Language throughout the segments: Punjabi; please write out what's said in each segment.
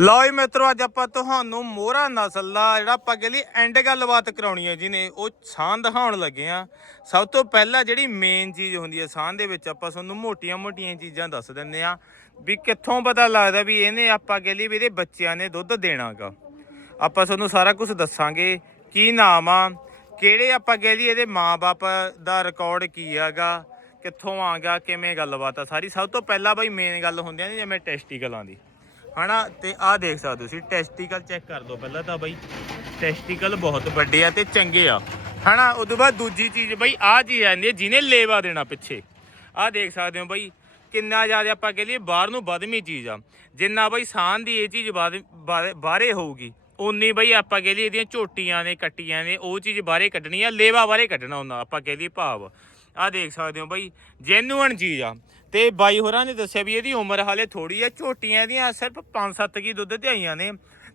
ਲਓ ਜੀ ਮਿੱਤਰੋ, ਅੱਜ ਆਪਾਂ ਤੁਹਾਨੂੰ ਮੋਹਰਾ ਨਸਲ ਦਾ ਜਿਹੜਾ ਆਪਾਂ ਕਹਿੰਦੇ ਐਂਡ ਗੱਲਬਾਤ ਕਰਾਉਣੀ ਹੈ ਜਿਹਨੇ ਉਹ ਸਾਹ ਦਿਖਾਉਣ ਲੱਗੇ ਆ ਸਭ ਤੋਂ ਪਹਿਲਾਂ ਜਿਹੜੀ ਮੇਨ ਚੀਜ਼ ਹੁੰਦੀ ਹੈ ਸਾਹ ਦੇ ਵਿੱਚ ਆਪਾਂ ਤੁਹਾਨੂੰ ਮੋਟੀਆਂ-ਮੋਟੀਆਂ ਚੀਜ਼ਾਂ ਦੱਸ ਦਿੰਨੇ ਆ ਵੀ ਕਿੱਥੋਂ ਪਤਾ ਲੱਗਦਾ ਵੀ ਇਹਨੇ ਆਪਾਂ ਕਹਿੰਦੇ ਵੀ ਇਹਦੇ ਬੱਚਿਆਂ ਨੇ ਦੁੱਧ ਦੇਣਾਗਾ। ਆਪਾਂ ਤੁਹਾਨੂੰ ਸਾਰਾ ਕੁਝ ਦੱਸਾਂਗੇ ਕੀ ਨਾਮ ਆ, ਕਿਹੜੇ ਆਪਾਂ ਕਹਿ ਲਈਏ ਇਹਦੇ ਮਾਪੇ ਦਾ ਰਿਕਾਰਡ ਕੀ ਹੈਗਾ, ਕਿੱਥੋਂ ਆ ਗਿਆ ਕਿਵੇਂ ਗੱਲਬਾਤ ਆ ਸਾਰੀ। ਸਭ ਤੋਂ ਪਹਿਲਾਂ ਬਈ ਮੇਨ ਗੱਲ ਹੁੰਦੀ ਆ ਜਿਵੇਂ ਟੈਸਟੀਕਲਾਂ ਦੀ। ਹਨਾ? ਤੇ ਆਹ ਦੇਖ ਸਕਦੇ ਹੋ ਤੁਸੀਂ ਟੈਸਟੀਕਲ ਚੈੱਕ ਕਰ ਦਿਓ ਪਹਿਲਾਂ ਤਾਂ ਬਈ। ਟੈਸਟੀਕਲ ਬਹੁਤ ਵੱਡੇ ਆ ਤੇ ਚੰਗੇ ਆ। ਹਨਾ? ਉਦੋਂ ਬਾਅਦ ਦੂਜੀ ਚੀਜ਼ ਬਈ, ਆਹ ਚੀਜ਼ ਆਂਦੀ ਹੈ ਜਿਹਨੇ ਲੇਵਾ ਦੇਣਾ ਪਿੱਛੇ। ਆਹ ਦੇਖ ਸਕਦੇ ਹੋ ਬਈ, ਕਿੰਨਾ ਜ਼ਿਆਦਾ ਆਪਾਂ ਕਹ ਲਈਏ ਬਾਹਰ ਨੂੰ ਵਧਵੀਂ ਚੀਜ਼ ਆ। ਜਿੰਨਾ ਬਈ ਸਾਨ ਦੀ ਇਹ ਚੀਜ਼ ਬਾਹਰ- ਬਾਹਰ- ਬਾਹਰੇ ਹੋਊਗੀ ਉਨੀ ਬਈ ਆਪਾਂ ਕਹ ਲਈਏ ਇਹਦੀਆਂ ਝੋਟੀਆਂ ਨੇ, ਕੱਟੀਆਂ ਨੇ, ਉਹ ਚੀਜ਼ ਬਾਹਰੇ ਕੱਢਣੀ ਆ, ਲੇਵਾ ਬਾਹਰੇ ਕੱਢਣਾ ਹੁੰਦਾ ਆਪਾਂ ਕਹ ਲਈਏ ਭਾਵ। ਆਹ ਦੇਖ ਸਕਦੇ ਹੋ ਬਈ ਜੈਨੂਅਨ ਚੀਜ਼ ਆ। ਤੇ ਬਾਈ ਹੋਰਾਂ ਨੇ ਦੱਸਿਆ ਵੀ ਇਹਦੀ ਉਮਰ ਹਾਲੇ ਥੋੜੀ ਆ ਝੋਟੀਆਂ ਇਹਦੀਆਂ ਸਿਰਫ 5-7 ਕੀ ਦੁੱਧ ਤੇ ਆਈਆਂ ਨੇ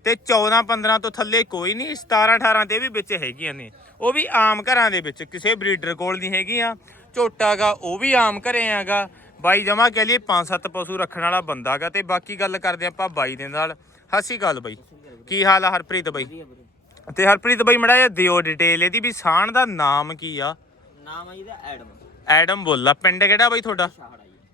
ਤੇ 14-15 ਤੋਂ ਥੱਲੇ ਕੋਈ ਨਹੀਂ 17-18 ਤੇ ਵੀ ਵਿੱਚ ਹੈਗੀਆਂ ਨੇ। ਉਹ ਵੀ ਆਮ ਘਰਾਂ ਦੇ ਵਿੱਚ ਕਿਸੇ ਬਰੀਡਰ ਕੋਲ ਨਹੀਂ ਹੈਗੀਆਂ। ਝੋਟਾ ਗਾ ਉਹ ਵੀ ਆਮ ਘਰੇ ਆਗਾ। ਬਾਈ ਜਮਾ ਕਹਿ ਲਈਏ 5-7 ਪਸ਼ੂ ਰੱਖਣ ਵਾਲਾ ਬੰਦਾ ਗਾ ਤੇ ਬਾਕੀ ਗੱਲ ਕਰਦੇ ਆਪਾਂ ਬਾਈ ਦੇ ਨਾਲ। ਹਾਸੀ ਗੱਲ ਬਾਈ। ਕੀ ਹਾਲ ਆ ਹਰਪ੍ਰੀਤ ਬਾਈ? ਤੇ ਹਰਪ੍ਰੀਤ ਬਾਈ ਮੜਾ ਜਿਹਾ ਦਿਓ ਡਿਟੇਲ ਇਹਦੀ ਵੀ ਸਾਣ ਦਾ ਨਾਮ ਕੀ ਆ? ਨਾਮ ਹੈ ਇਹਦਾ ਐਡਮ। ਐਡਮ ਬੋਲਾ। ਪਿੰਡ ਕਿਹੜਾ ਬਾਈ ਤੁਹਾਡਾ?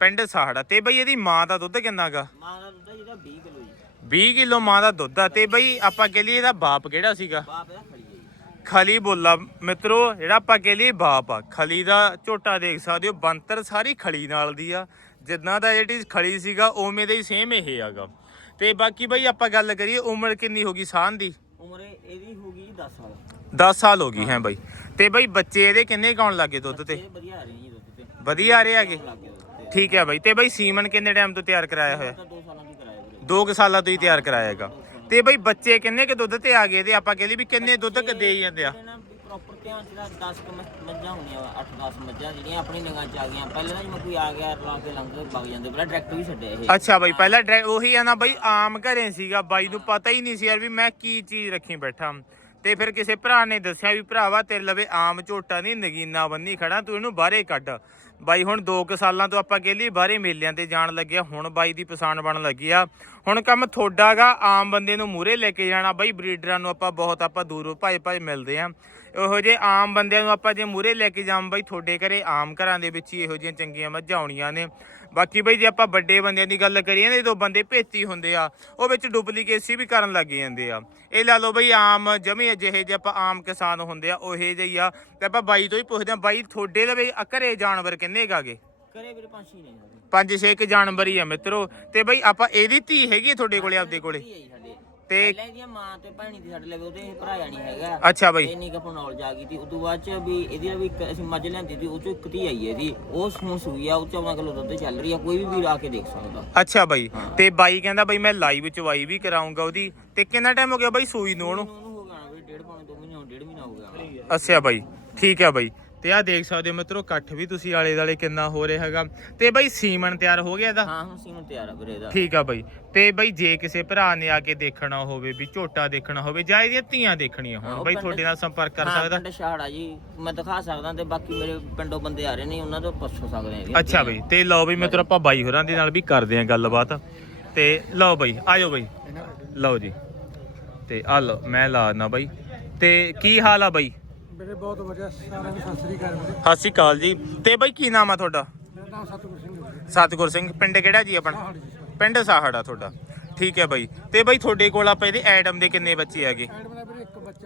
ਪਿੰਡ ਸਾਹੜਾ ਤੇ ਬਈ ਇਹਦੀ ਮਾਂ ਦਾ ਦੁੱਧ ਕਿੰਨਾ ਗਾ ਮਾਂ ਦਾ ਦੁੱਧ ਜਿਹਦਾ 20 ਕਿਲੋ ਜੀ। 20 ਕਿਲੋ ਮਾਂ ਦਾ ਦੁੱਧ ਆ ਤੇ ਬਈ ਆਪਾਂ ਕਹਿ ਲਈਏ ਇਹਦਾ ਬਾਪ ਕਿਹੜਾ ਸੀਗਾ? ਬਾਪ ਇਹਦਾ ਖੜੀ ਹੈ ਜੀ। ਖਲੀ ਬੋਲਾ ਮਿੱਤਰੋ ਜਿਹੜਾ ਆਪਾਂ ਕਹਿ ਲਈਏ ਬਾਪ ਆ ਖਲੀ ਦਾ ਝੋਟਾ ਦੇਖ ਸਕਦੇ ਹੋ ਬੰਤਰ ਸਾਰੀ ਖਲੀ ਨਾਲ ਦੀ ਆ ਜਿੱਦਾਂ ਦਾ ਜਿਹੜੀ ਖਲੀ ਸੀਗਾ ਉਵੇਂ ਦਾ ਹੀ ਸੇਮ ਇਹ ਆਗਾ। ਤੇ ਬਾਕੀ ਬਈ ਆਪਾਂ ਗੱਲ ਕਰੀਏ ਉਮਰ ਕਿੰਨੀ ਹੋ ਗਈ ਸਾਨ ਦੀ? ਉਮਰ ਇਹ- ਇਹਦੀ ਹੋ ਗਈ 10 ਸਾਲ। 10 ਸਾਲ ਹੋ ਗਈ ਹੈ ਬਈ। ਤੇ ਬਈ ਬੱਚੇ ਇਹਦੇ ਕਿੰਨੇ ਕੌਣ ਲੱਗੇ ਦੁੱਧ ਤੇ? ਇਹ ਵਧੀਆ ਆ ਰਹੀ ਜੀ ਦੁੱਧ ਤੇ। ਵਧੀਆ ਆ ਰਹੇ ਹੈਗੇ? ਲੱਗ। ਗਿਆ ਠੀਕ ਹੈ ਬਈ। ਤੇ ਬਈ ਸੀਮਨ ਕਿੰਨੇ ਟਾਈਮ ਤੋਂ ਤਿਆਰ ਕਰਾਇਆ ਹੋਇਆ? ਤਾਂ 2 ਸਾਲਾਂ ਦੀ ਕਰਾਇਆ ਵੀਰੇ। ਦੋ ਕੁ ਸਾਲਾਂ ਤੋਂ ਹੀ ਤਿਆਰ ਕਰਾਇਆ ਹੈਗਾ। ਤੇ। ਬਈ ਬੱਚੇ ਕਿੰਨੇ ਕੁ ਦੁੱਧ ਤੇ ਆ ਗਏ ਤੇ ਆਪਾਂ ਕਹਿੰਦੇ ਵੀ ਕਿੰਨੇ ਦੁੱਧ ਕ ਦੇ ਜਾਂਦੇ ਆ? ਇਹਦੇ ਨਾਲ ਵੀ ਪ੍ਰੋਪਰ ਧਿਆਨ ਚ 10 ਕੁ ਮੱਝ- ਮੱਝਾਂ ਹੋਣੀਆਂ 8-10 ਮੱਝਾਂ ਜਿਹੜੀਆਂ ਆਪਣੀ ਨਿਗਾਹ ਚ ਆ ਗਈਆਂ। ਪਹਿਲਾਂ ਤਾਂ ਜਿਵੇਂ ਕੋਈ ਆ ਗਿਆ ਲਾ ਕੇ ਲੰਘ ਵਗ ਜਾਂਦੇ ਪਹਿਲਾਂ ਡਾਇਰੈਕਟ ਵੀ ਛੱਡਿਆ ਇਹ। ਅੱਛਾ ਬਈ ਪਹਿਲਾਂ ਡਰਾਈ- ਉਹੀ ਆ ਨਾ ਬਈ ਆਮ ਘਰੇ ਸੀਗਾ। ਬਾਈ ਨੂੰ ਪਤਾ ਹੀ ਨਹੀਂ ਸੀ ਯਾਰ ਵੀ ਮੈਂ ਕੀ ਚੀਜ਼ ਰੱਖੀ ਬੈਠਾ। ਤੇ ਫਿਰ ਕਿਸੇ ਭਰਾ ਨੇ ਦੱਸਿਆ ਵੀ ਭਰਾਵਾ ਤੇਰੇ ਲਵੇ ਆਮ ਝੋਟਾ ਨਹੀਂ ਨਗੀਨਾ ਬੰਨੀ ਖੜਾ ਤੂੰ ਇਹਨੂੰ ਬਾਹਰੇ ਕੱਢ। ਬਾਈ, ਹੁਣ 2 ਕੁ ਸਾਲਾਂ ਤੋਂ ਆਪਾਂ ਕਹਿ ਲਈ ਬਾਹਰੇ ਮੇਲਿਆਂ ਤੇ ਜਾਣ ਲੱਗਿਆ, ਹੁਣ ਬਾਈ ਦੀ ਪਛਾਣ ਬਣਨ ਲੱਗੀ ਆ। ਹੁਣ ਕੰਮ ਥੋੜਾਗਾ ਆਮ ਬੰਦੇ ਨੂੰ ਮੂਰੇ ਲੈ ਕੇ ਜਾਣਾ, ਬਾਈ ਬਰੀਡਰਾਂ ਨੂੰ ਆਪਾਂ ਬਹੁਤ, ਆਪਾਂ ਦੂਰੋਂ ਭਾਈ ਭਾਈ ਮਿਲਦੇ ਆ। ਇਹੋ ਜਿਹੇ ਆਮ ਬੰਦਿਆਂ ਨੂੰ ਆਪਾਂ ਜੇ ਮੂਰੇ ਲੈ ਕੇ ਜਾਵਾਂ, ਬਾਈ ਤੁਹਾਡੇ ਘਰੇ ਆਮ ਘਰਾਂ ਦੇ ਵਿੱਚ ਹੀ ਇਹੋ ਜਿਹੀਆਂ ਚੰਗੀਆਂ ਮੱਝਾਂ ਆਉਣੀਆਂ ਨੇ। ਬਾਕੀ ਬਈ ਜੇ ਆਪਾਂ ਵੱਡੇ ਬੰਦਿਆਂ ਦੀ ਗੱਲ ਕਰੀਏ ਨਾ ਜਦੋਂ ਬੰਦੇ ਭੇਤੀ ਹੁੰਦੇ ਆ ਉਹ ਵਿੱਚ ਡੁਪਲੀਕੇਸੀ ਵੀ ਕਰਨ ਲੱਗ ਜਾਂਦੇ ਆ। ਇਹ ਲਾ ਲਓ ਬਈ ਆਮ ਜਮੇ ਜਿਹੇ ਜੇ ਆਪਾਂ ਆਮ ਕਿਸਾਨ ਹੁੰਦੇ ਆ ਉਹੇ ਜਿਹੀ ਆ। ਤੇ ਆਪਾਂ ਬਾਈ ਤੋਂ ਹੀ ਪੁੱਛਦੇ ਆ ਬਾਈ ਤੁਹਾਡੇ ਲਵੇ ਘਰੇ ਜਾਨਵਰ ਕਿੰਨੇ ਗਾਗੇ ਕਰੇ ਵੀਰੇ ਪੰਜ ਛੇ ਪੰਜ ਕੁ ਜਾਨਵਰ ਹੀ ਆ ਮਿੱਤਰੋ। ਤੇ ਬਈ ਆਪਾਂ ਇਹਦੀ ਧੀ ਹੈਗੀ ਤੁਹਾਡੇ ਕੋਲੇ ਆਪਦੇ ਕੋਲੇ? ਤੇ ਪਹਿਲਾਂ ਇਹਦੀਆਂ ਮਾਂ ਤੇ ਭੈਣੀ ਦੀ ਸਾਡੇ ਲਵੇ ਉਹਦੇ ਇਹ ਭਰਾ ਨਹੀਂ ਹੈਗਾ। ਅੱਛਾ ਬਈ। ਇੰਨੀ ਕੁ ਨੌਲੇਜ ਆ ਗਈ ਤੀ ਉਦੋਂ ਬਾਅਦ ਚ ਵੀ ਇਹਦੀ ਵੀ ਇੱਕ ਅਸੀਂ ਮੱਝ ਲੈਂਦੀ ਸੀ ਉਹ ਚੋਂ ਇੱਕ ਧੀ ਆਈ ਹੈ ਇਹਦੀ। ਉਹ ਹੁਣ ਸੂਈ ਆ ਉਹ 14 ਕਿਲੋ ਦੁੱਧ ਚੱਲ ਰਹੀ ਆ ਕੋਈ ਵੀ ਵੀਰ ਆ ਕੇ ਦੇਖ ਸਕਦਾ। ਅੱਛਾ ਬਾਈ ਤੇ ਬਾਈ ਕਹਿੰਦਾ ਬਈ ਮੈਂ ਲਾਈਵ ਚਵਾਈ ਵੀ ਕਰਾਉਂਗਾ ਉਹਦੀ ਤੇ ਕਿੰਨਾ ਟਾਈਮ ਹੋ ਗਿਆ ਬਾਈ ਸੂਈ ਨੂੰ ਉਹਨੂੰ ਉਹਨੂੰ ਹੋ ਗਿਆ ਵੀ ਡੇਢ ਪੌਣੇ 2 ਮਹੀਨੇ ਹੋ ਡੇਢ ਮਹੀਨਾ ਹੋ ਗਿਆ। ਅੱਛਾ ਬਾਈ ਠੀਕ ਹੈ ਬਾਈ। ਤੇ ਆਹ ਦੇਖ ਸਕਦੇ ਹੋ ਮਿੱਤਰੋ ਇਕੱਠ ਵੀ ਤੁਸੀਂ ਆਲੇ ਦਾਲੇ ਕਿੰਨਾ ਹੋ ਰਿਹਾ ਹੈਗਾ। ਤੇ ਬਾਈ ਸੀਮਨ ਤਿਆਰ ਹੋ ਗਿਆ ਇਹਦਾ? ਹਾਂ ਹੁਣ ਸੀਮਨ ਤਿਆਰ ਆ ਵੀਰੇ ਇਹਦਾ। ਠੀਕ ਆ ਬਾਈ। ਤੇ ਬਾਈ ਜੇ ਕਿਸੇ ਭਰਾ ਨੇ ਆ ਕੇ ਦੇਖਣਾ ਹੋਵੇ ਵੀ ਝੋਟਾ ਦੇਖਣਾ ਹੋਵੇ ਜਾਂ ਇਹਦੀਆਂ ਧੀਆਂ ਦੇਖਣੀਆਂ ਹੋਣ ਬਾਈ ਤੁਹਾਡੇ ਨਾਲ ਸੰਪਰਕ ਕਰ ਹਾਂ, ਸਕਦਾ। ਪਿੰਡ ਸ਼ਾਹੜਾ ਜੀ ਮੈਂ ਦਿਖਾ ਸਕਦਾ ਤੇ ਬਾਕੀ ਮੇਰੇ ਪਿੰਡੋਂ ਬੰਦੇ ਆ ਰਹੇ ਨੇ ਉਹਨਾਂ ਤੋਂ ਪੁੱਛ ਸਕਦੇ ਆ। ਅੱਛਾ ਬਾਈ ਤੇ ਲਓ ਬਈ ਮਿੱਤਰੋ ਆਪਾਂ ਬਾਈ ਹੋਰਾਂ ਦੇ ਨਾਲ ਵੀ ਕਰਦੇ ਆਂ ਗੱਲਬਾਤ। ਤੇ ਲਓ ਬਾਈ ਆਜੋ ਬਾਈ। ਲਓ ਜੀ। ਤੇ ਆ ਲਓ ਮੈਂ ਲਾ ਨਾ ਬਾਈ। ਤੇ ਕੀ ਹਾਲ ਆ ਬਾਈ? ਮੇਰੇ ਬਹੁਤ ਵਧੀਆ ਸਾਰਿਆਂ ਨੂੰ ਸਤਿ ਸ੍ਰੀ ਅਕਾਲ ਵੀਰੇ। ਸਤਿ ਸ਼੍ਰੀ ਅਕਾਲ ਜੀ। ਤੇ ਬਾਈ ਕੀ ਨਾਮ ਆ ਤੁਹਾਡਾ? ਮੇਰਾ ਨਾਮ ਸਤਿਗੁਰ ਸਿੰਘ ਹੈ। ਸਤਗੁਰ ਸਿੰਘ। ਪਿੰਡ ਕਿਹੜਾ ਜੀ ਆਪਣਾ? ਪਹਾੜੀ ਜੀ ਪਿੰਡ ਸਾਹੜਾ ਤੁਹਾਡਾ। ਠੀਕ ਹੈ ਬਾਈ। ਤੇ ਬਾਈ ਤੁਹਾਡੇ ਕੋਲ ਆਪਾਂ ਇਹਦੇ ਐਡਮ ਦੇ ਕਿੰਨੇ ਬੱਚੇ ਹੈਗੇ? ਐਡ ਬਣਾ ਵੀਰੇ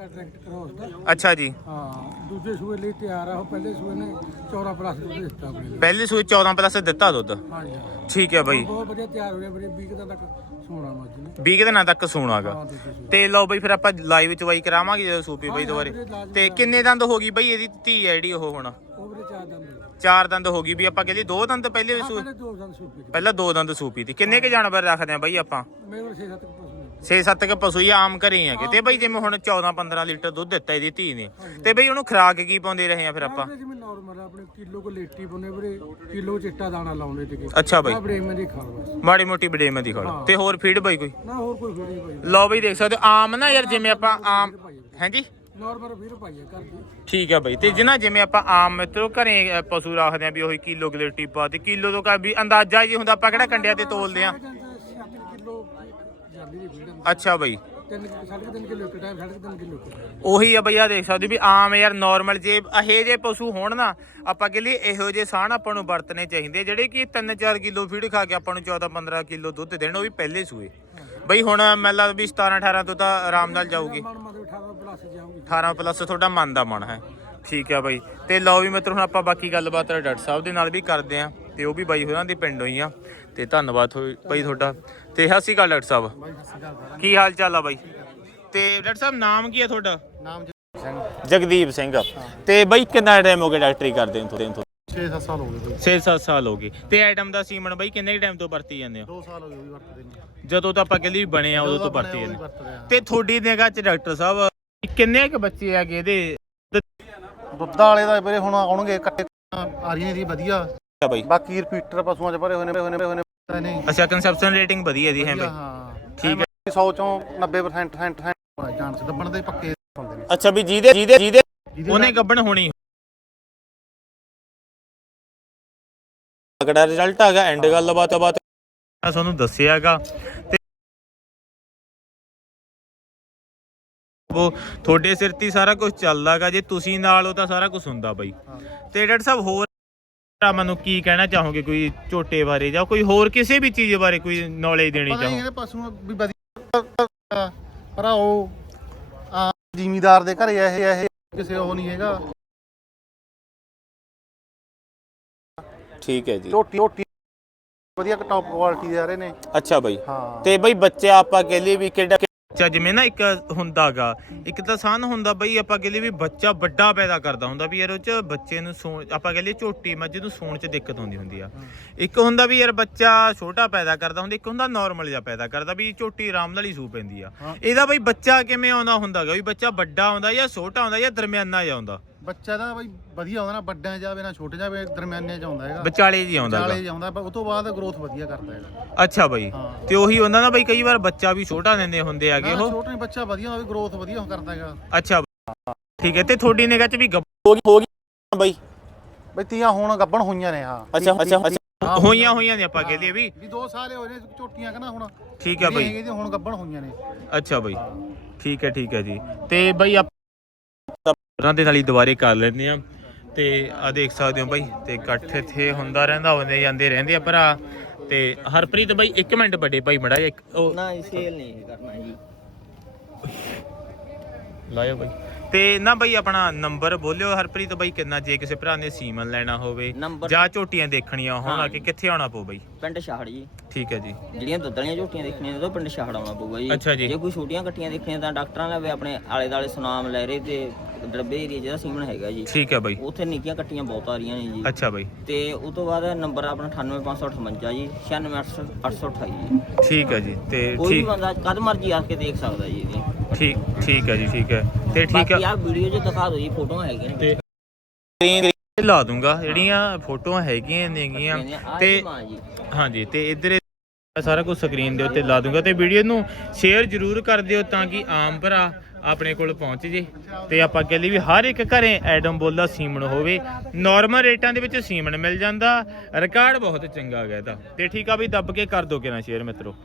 ਕ੍ਰੋਸ ਦਾ। ਅੱਛਾ ਜੀ। ਹਾਂ ਦੂਜੇ ਸੂਏ ਲਈ ਤਿਆਰ ਆ ਉਹ ਪਹਿਲੇ ਸੂਏ ਨੇ 14 ਪਲੱਸ ਦੁੱਧ ਦਿੱਤਾ ਆਪਣੇ ਲਈ। ਪਹਿਲੇ ਸੂਏ 14 ਪਲੱਸ ਦਿੱਤਾ ਦੁੱਧ? ਹਾਂਜੀ ਹਾਂ। ਠੀਕ ਹੈ ਬਾਈ। ਬਹੁਤ ਵਧੀਆ ਤਿਆਰ ਹੋ ਗਿਆ ਵੀਰੇ 20 ਦਿਨ ਤੱਕ ਸੋਣਾ ਮੱਝ ਨੇ 20 ਕੁ ਦਿਨਾਂ ਤੱਕ ਸੂਣਾਗਾ ਹਾਂ ਦੂਜੇ ਸੂਏ। ਤੇ ਲਓ ਬਾਈ ਫਿਰ ਆਪਾਂ ਲਾਈਵ ਚਵਾਈ ਕਰਾਵਾਂਗੇ ਜਦੋਂ ਸੂਪੀ ਬਾਈ ਦੁਬਾਰੇ। ਤੇ ਕਿੰਨੇ ਦੰਦ ਹੋ ਗਈ ਬਾਈ ਇਹਦੀ ਧੀ ਹੈ ਜਿਹੜੀ ਉਹ ਹੁਣ? ਉਹ ਵੀਰੇ ਚਾਰ ਦਿਨ ਦੇ ਚਾਰ ਦੰਦ ਹੋ ਗਈ ਵੀ ਆਪਾਂ ਕਹਿੰਦੇ ਦੋ ਦੰਦ ਪਹਿਲੇ ਸੂ ਪਹਿਲੇ ਦੋ ਦਿਨ ਸੂਪੀ ਪਹਿਲਾਂ ਦੋ ਦੰਦ ਸੂਪੀ ਦੀ। ਕਿੰਨੇ ਕੁ ਜਾਨਵਰ ਰੱਖਦੇ ਆ ਬਾਈ ਆਪਾਂ? ਮੇਰੇ ਕੋਲ 6-7 ਪਸ਼ੂ 6-7 ਕ ਪਸ਼ੂ ਹੀ ਆਮ ਘਰੇ ਹੈਗੇ ਤੇ ਬਾਈ ਜਿਵੇਂ ਹੁਣ 14-15 ਲੀਟਰ ਦੁੱਧ ਦਿੱਤਾ ਇਹਦੀ ਧੀ ਨੇ ਤੇ ਬਾਈ ਉਹਨੂੰ ਖਰਾਕ ਕੀ ਪਾਉਂਦੇ ਰਹੇ ਆ ਫਿਰ ਆਪਾਂ? ਵੀਰੇ ਜਿਵੇਂ ਨਾਰਮਲ ਆਪਣੇ ਕਿਲੋ ਕੋ ਲੇਟੀ ਬੁਨੇ ਵੀਰੇ ਕਿਲੋ ਚਿੱਟਾ ਦਾਣਾ ਲਾਉਂਦੇ ਤੇ ਅੱਛਾ ਬਾਈ। ਆ ਵੀਰੇ ਮੈਂ ਦੀ ਖਾ ਬਸ। ਮਾੜੀ ਮੋਟੀ ਬੜੇਵੇਂ ਦੀ ਖੜ ਤੇ ਹੋਰ ਫੀਡ ਬਾਈ ਕੋਈ? ਨਾ ਹੋਰ ਕੋਈ ਫੀਡ ਨਹੀਂ ਭਾਈ। ਲਓ ਬਈ ਦੇਖ ਸਕਦੇ ਆਮ ਨਾ ਯਾਰ ਜਿਵੇਂ ਆਪਾਂ ਆਮ ਹਾਂਜੀ ਨਾਰਮਲ ਵੀਰ ਭਾਈ ਆ ਘਰ ਦੀ। ਠੀਕ ਹੈ ਬਾਈ ਤੇ ਜਿਨਾ ਜਿਵੇਂ ਆਪਾਂ ਆਮ ਮਿੱਤਰੋ ਘਰੇ ਪਸ਼ੂ ਰੱਖਦੇ ਆ ਵੀ ਉਹੀ ਕਿਲੋ ਕਿਲੋ ਟੀਪਾ ਤੇ ਕਿਲੋ ਤੋਂ ਕਾ ਵੀ ਅੰਦਾਜ਼ਾ ਜੀ ਹੁੰਦਾ ਆਪਾਂ ਕਿਹੜਾ ਕੰਡਿਆਂ ਤੇ ਤੋਲਦੇ ਆ 7 ਕਿਲੋ ਜਾਂਦਾ ਟਰਾਲੀ ਦੀ ਫੀਡ ਅੱਛਾ ਬਈ। 3 ਸਾਢੇ 3 ਕਿਲੋ ਇੱਕ ਟਾਈਮ ਸਾਢੇ 3 ਕਿਲੋ ਇੱਕ time। ਉਹੀ ਆ ਬਈ ਆ ਦੇਖ ਸਕਦੇ ਵੀ ਆਮ ਯਾਰ ਨਾਰਮਲ ਜੇ ਇਹੋ ਜੇ ਪਸ਼ੂ ਹੋਣ ਨਾ ਆਪਾਂ ਕਿ ਲਈ ਇਹੋ ਜੇ ਸਾਣ ਆਪਾਂ ਨੂੰ ਵਰਤਨੇ ਚਾਹੀਦੇ ਜਿਹੜੇ ਕਿ 3-4 ਕਿਲੋ ਫੀਡ ਖਾ ਕੇ ਆਪਾਂ ਨੂੰ 14-15 ਕਿਲੋ ਦੁੱਧ ਦੇਣ ਉਹ ਵੀ ਪਹਿਲੇ ਸੂਏ। ਬਈ ਹੁਣ ਮੈਨੂੰ ਲੱਗਦਾ ਵੀ 17-18 ਤੋਂ ਤਾਂ ਆਰਾਮ ਨਾਲ ਜਾਊਗੀ। ਮਨ ਮਨ 18 ਪਲੱਸ ਜਾਊਗੀ। 18 ਪਲੱਸ ਤੁਹਾਡਾ ਮਨ ਦਾ ਮਨ ਹੈ। ਠੀਕ ਹੈ ਬਾਈ। ਤੇ ਲਓ ਵੀ ਮਿੱਤਰੋ ਹੁਣ ਆਪਾਂ ਬਾਕੀ ਗੱਲਬਾਤ ਡਾਕਟਰ ਸਾਹਿਬ ਦੇ ਨਾਲ ਵੀ ਕਰਦੇ ਆਂ ਤੇ ਉਹ ਵੀ ਬਾਈ ਹੋਰਾਂ ਦੇ ਪਿੰਡੋਂ ਹੀ ਆ। ਤੇ ਧੰਨਵਾਦ ਹੋਈ ਬਾਈ ਤੁਹਾਡਾ। ਤੇ ਸਤਿ ਸ਼੍ਰੀ ਅਕਾਲ ਡਾਕਟਰ ਸਾਹਿਬ। ਬਾਈ ਸਤਿ ਸ਼੍ਰੀ ਅਕਾਲ ਕੀ ਹਾਲ ਚਾਲ ਆ ਬਾਈ? ਤੇ ਡਾਕਟਰ ਸਾਹਿਬ ਨਾਮ ਕੀ ਹੈ ਤੁਹਾਡਾ? ਨਾਮ ਜੀ ਸਿੰਘ। ਜਗਦੀਪ ਸਿੰਘ। ਤੇ ਬਾਈ ਕਿੰਨਾ ਟਾਈਮ ਹੋ ਗਿਆ ਡਾਕਟਰੀ ਕਰਦੇ ਹੋ ਤੁਹਾਨੂੰ 6-7 ਸਾਲ ਹੋ ਗਏ ਬਈ। 6-7 ਸਾਲ ਹੋ ਗਏ। ਤੇ ਆਈਟਮ ਦਾ ਸੀਮਨ ਬਾਈ ਕਿੰਨੇ ਟਾਈਮ ਤੋਂ ਵਰਤੀ ਜਾਂਦੇ ਹੋ? 2 ਸਾਲ ਹੋ ਗਏ ਵੀ ਵਰਤਦੇ ਨੇ। ਜਦੋਂ ਤੋਂ ਆਪਾਂ ਕਹਿੰਦੇ ਵੀ ਬਣੇ ਆ ਉਦੋਂ ਤੋਂ ਵਰਤੀ ਜਾਂਦੇ ਤੇ ਤੁਹਾਡੀ ਨਿਗਾਹ ਚ ਡਾਕਟਰ ਸਾਹਿਬ ਕਿੰਨੇ ਕੁ ਬੱਚੇ ਹੈਗੇ ਇਹਦੇ? ਦੁੱਧਾ ਵਾਲੇ ਦਾ ਵੀਰੇ ਹੁਣ ਆਉਣਗੇ ਕੱਟੇ ਆ ਰਹੀਆਂ ਦੀ ਵਧੀਆ। ਬਾਈ। ਬਾਕੀ ਰਿਪੀਟਰ ਪਸ਼ੂਆਂ ਚ ਭਰੇ ਹੋਏ ਨੇ ਹੋਏ ਨੇ ਹੋਏ ਨੇ। ਨੇ ਅੱਛਾ ਕੰਸੈਪਸ਼ਨ ਰੇਟਿੰਗ ਵਧੀਆ ਦੀ ਹੈ ਬਾਈ। ਹਾਂ। ਠੀਕ ਹੈ। 100 ਚੋਂ 90% ਸੈਂਟ ਚਾਂਸ ਦੱਬਣ ਦੇ ਪੱਕੇ ਹੁੰਦੇ ਨੇ। ਅੱਛਾ ਵੀ ਜਿਹਦੇ ਜਿਹਦੇ ਜਿਹਦੇ ਉਹਨੇ ਗੱਬਣ ਹੋਣੀ। ਅਗੜਾ ਰਿਜ਼ਲਟ ਆ ਗਿਆ ਐਂਡ ਗੱਲਬਾਤ ਬਾਤ ਮੈਂ ਤੁਹਾਨੂੰ ਦੱਸਿਆਗਾ ਤੇ ਉਹ ਤੁਹਾਡੇ ਸਿਰ ਤੇ ਸਾਰਾ ਕੁਝ ਚੱਲਦਾਗਾ ਜੇ ਤੁਸੀਂ ਨਾਲ ਹੋ ਤਾਂ ਸਾਰਾ ਕੁਝ ਹੁੰਦਾ ਬਾਈ। ਤੇ ਡਾਕਟਰ ਸਾਹਿਬ ਹੋਰ ਤਾਂ ਮੈਨੂੰ ਕੀ ਕਹਿਣਾ ਚਾਹੋਗੇ? ਕੋਈ ਝੋਟੇ ਬਾਰੇ ਜਾਂ ਕੋਈ ਹੋਰ ਕਿਸੇ ਵੀ ਚੀਜ਼ ਬਾਰੇ ਕੋਈ ਨੌਲੇਜ ਦੇਣੀ ਪਤਾ ਨਹੀਂ ਚਾਹੋ ਇਹਦੇ ਪਸ਼ੂ ਵੀ ਵਧੀਆ ਪਰ ਉਹ ਆ ਜ਼ਿਮੀਦਾਰ ਦੇ ਘਰੇ ਇਹ ਇਹ ਕਿਸੇ ਉਹ ਨਹੀਂ ਹੈਗਾ। ਠੀਕ ਹੈ ਜੀ। ਝੋਟੀ ਝੋਟੀ ਵਧੀਆ ਟੌਪ ਕੁਆਲਿਟੀ ਦੇ ਆ ਰਹੇ ਨੇ। ਅੱਛਾ ਬਾਈ। ਹਾਂ। ਤੇ ਬਈ ਬੱਚਾ ਆਪਾਂ ਕਹਿ ਲਈ ਵੀ ਕਿਹੜਾ ਬੱਚਾ ਜਿਵੇਂ ਨਾ ਇੱਕ ਹੁੰਦਾਗਾ। ਇੱਕ ਤਾਂ ਸਾਨ ਹੁੰਦਾ ਬਈ ਆਪਾਂ ਕਹਿ ਲਈ ਵੀ ਬੱਚਾ ਵੱਡਾ ਪੈਦਾ ਕਰਦਾ ਹੁੰਦਾ ਵੀ ਯਾਰ ਉਹ ਚ ਬੱਚੇ ਨੂੰ ਸੌਣ ਆਪਾਂ ਕਹਿ ਲਈ ਝੋਟੀ ਮੱਝ ਨੂੰ ਸੌਣ ਚ ਦਿੱਕਤ ਹੁੰਦੀ ਹੁੰਦੀ ਆ। ਇੱਕ ਹੁੰਦਾ ਵੀ ਯਾਰ ਬੱਚਾ ਛੋਟਾ ਪੈਦਾ ਕਰਦਾ ਹੁੰਦਾ ਇੱਕ ਹੁੰਦਾ ਨਾਰਮਲ ਜਿਹਾ ਪੈਦਾ ਕਰਦਾ ਵੀ ਝੋਟੀ ਆਰਾਮ ਨਾਲ ਹੀ ਸੂ ਪੈਂਦੀ ਆ। ਇਹਦਾ ਬਈ ਬੱਚਾ ਕਿਵੇਂ ਆਉਂਦਾ ਹੁੰਦਾਗਾ ਵੀ ਬੱਚਾ ਵੱਡਾ ਆਉਂਦਾ ਜਾਂ ਛੋਟਾ ਆਉਂਦਾ ਜਾਂ ਦਰਮਿਆਨਾ ਜਿਹਾ ਆਉਂਦਾ। ਬੱਚਾ ਦਾ ਬਈ ਵਧੀਆ ਆਉਂਦਾ ਨਾ ਵੱਡਿਆਂ ਜਾਵੇ ਨਾ ਛੋਟੇ ਜਾਵੇ ਦਰਮਿਆਨੇ ਚ ਆਉਂਦਾ ਹੈਗਾ। ਵਿਚਾਲੇ ਜੀ ਆਉਂਦਾਗਾ ਚਾਲੇ ਆਉਂਦਾ ਪਰ ਉਹ ਤੋਂ ਬਾਅਦ ਗਰੋਥ ਵਧੀਆ ਕਰਦਾ ਹੈਗਾ। ਅੱਛਾ ਬਈ। ਹਾਂ। ਤੇ ਉਹੀ ਹੁੰਦਾ ਨਾ ਬਈ ਕਈ ਵਾਰ ਬੱਚਾ ਵੀ ਛੋਟਾ ਦਿੰਦੇ ਹੁੰਦੇ ਆਗੇ ਨਾ, ਉਹ। ਛੋਟੇ ਬੱਚਾ ਵਧੀਆ ਹੋਵੇ ਗਰੋਥ ਵਧੀਆ ਕਰਦਾ ਹੈਗਾ। ਅੱਛਾ ਠੀਕ ਹੈ ਤੇ ਤੁਹਾਡੀ ਨਿਗਾਹ ਚ ਵੀ ਹੋ ਗਈ ਹੋ ਗਈ ਬਈ। ਬਈ ਤੀਆਂ ਹੁਣ ਗੱਬਣ ਹੋਈਆਂ ਨੇ ਹਾਂ। ਅੱਛਾ ਅੱਛਾ ਹਾਂ, ਅੱਛਾ ਹੋਈਆਂ ਹੋਈਆਂ ਨੇ ਆਪਾਂ ਕਹਦੇ ਵੀ। ਵੀ 2 ਸਾਲ ਹੋਏ ਨੇ ਝੋਟੀਆਂ ਕਹਿੰਦਾ ਹੁਣ। ਠੀਕ ਹੈ ਬਈ। ਹੈਗੇ ਤੇ ਹੁਣ ਗੱਬਣ ਹੋਈਆਂ ਨੇ। ਅੱਛਾ ਬਈ। ਠੀਕ ਹੈ ਠੀਕ ਹੈ ਜੀ। ਤੇ ਬਈ ਆਪਾਂ ਦੇ ਨਾਲ ਹੀ ਦੁਬਾਰੇ ਕਰ ਲੈਂਦੇ ਆ ਤੇ ਆ ਦੇਖ ਸਕਦੇ ਹੋ ਬਈ ਤੇ ਇਕੱਠ ਇੱਥੇ ਹੁੰਦਾ ਰਹਿੰਦਾ ਹੁੰਦੇ ਜਾਂਦੇ ਰਹਿੰਦੇ ਆ ਭਰਾ। ਤੇ ਹਰਪ੍ਰੀਤ ਬਈ 1 ਮਿੰਟ ਵੱਡੇ ਭਾਈ ਮੜਾ ਇੱਕ ਉਹ ਨਾ ਸੇਲ ਨਹੀਂ ਕਰਨਾ ਜੀ। ਲਾਇਓ ਬਈ। ਤੇ ਨਾ ਬਈ ਆਪਣਾ ਨੰਬਰ ਬੋਲਿਓ ਹਰਪ੍ਰੀਤ ਬਈ ਕਿੰਨਾ ਜੇ ਕਿਸੇ ਭਰਾ ਨੇ ਸੀਮਨ ਲੈਣਾ ਹੋਵੇ ਨੰਬਰ ਜਾਂ ਝੋਟੀਆਂ ਦੇਖਣੀਆਂ ਹੋਣ ਆ ਕਿ ਕਿੱਥੇ ਆਉਣਾ ਪਊ ਬਈ? ਪਿੰਡ ਛਾਹੜ ਜੀ। ਠੀਕ ਹੈ ਜੀ। ਜਿਹੜੀਆਂ ਦੁੱਧ ਵਾਲੀਆਂ ਝੋਟੀਆਂ ਦੇਖਣੀਆਂ ਨੇ ਤਾਂ ਪਿੰਡ ਛਾਹੜ ਆਉਣਾ ਪਊਗਾ ਜੀ। ਅੱਛਾ ਜੀ। ਜੇ ਕੋਈ ਛੋਟੀਆਂ ਕੱਟੀਆਂ ਦੇਖਣੀਆਂ ਤਾਂ ਡਾਕਟਰਾਂ ਲਵੇ ਆਪਣੇ ਆਲੇ ਦਾਲੇ ਸੁਨਾਮ ਲੈ ਰਹੇ ਤੇ ਡੱਬੇ ਏਰੀਆ ਜਿਹਦਾ ਸੀਮਨ ਹੈਗਾ ਜੀ। ਠੀਕ ਹੈ ਬਈ। ਉੱਥੇ ਨਿੱਕੀਆਂ ਕੱਟੀਆਂ ਬਹੁਤ ਆ ਰਹੀਆਂ ਨੇ ਜੀ। ਅੱਛਾ ਬਈ। ਤੇ ਉਸ ਤੋਂ ਬਾਅਦ ਨੰਬਰ ਆਪਣਾ 98558 ਜੀ 96828 ਜੀ। ਠੀਕ ਹੈ ਜੀ ਤੇ ਕੋਈ ਵੀ ਠੀਕ ਬੰਦਾ ਕਦ ਮਰਜ਼ੀ ਆ ਕੇ ਦੇਖ ਸਕਦਾ ਜੀ ਇਹਦੀ। ਠੀਕ ਠੀਕ ਹੈ ਜੀ ਠੀਕ ਹੈ। ਤੇ ਠੀਕ ਬਾਕੀ ਹੈ ਆ ਵੀਡੀਓ 'ਚ ਦਿਖਾ ਦਿਓ ਜੀ ਫੋਟੋਆਂ ਹੈਗੀਆਂ ਨੇ ਤੇ ਸਕਰੀਨ ਤੇ ਲਾ ਦੂੰਗਾ ਜਿਹੜੀਆਂ ਫੋਟੋਆਂ ਹੈਗੀਆਂ ਨੇਗੀਆਂ। ਤੇ ਜੀ ਮਾਂ ਜੀ। ਹਾਂਜੀ ਤੇ ਇੱਧਰ ਮੈਂ ਸਾਰਾ ਕੁਝ ਸਕਰੀਨ ਦੇ ਉੱਤੇ ਲਾ ਦੂੰਗਾ ਤੇ ਵੀਡੀਓ ਨੂੰ ਸ਼ੇਅਰ ਜ਼ਰੂਰ ਕਰ ਦਿਓ ਤਾਂ ਕਿ ਆਮ ਭਰਾ ਆਪਣੇ ਕੋਲ ਪਹੁੰਚ ਜੇ। ਤੇ ਆਪਾਂ ਕਹਿ ਲਈ ਵੀ ਹਰ ਇੱਕ ਘਰੇ ਐਡਮ ਬੋਲ ਦਾ ਸੀਮਨ ਹੋਵੇ ਨਾਰਮਲ ਰੇਟਾਂ ਦੇ ਵਿੱਚ ਸੀਮਣ ਮਿਲ ਜਾਂਦਾ ਰਿਕਾਰਡ ਬਹੁਤ ਚੰਗਾ ਗਿਆ ਇਹਦਾ। ਤੇ ਠੀਕ ਆ ਵੀ ਦੱਬ ਕੇ ਕਰ ਦੋ ਕਿਨਾ ਸ਼ੇਅਰ ਮਿੱਤਰੋ।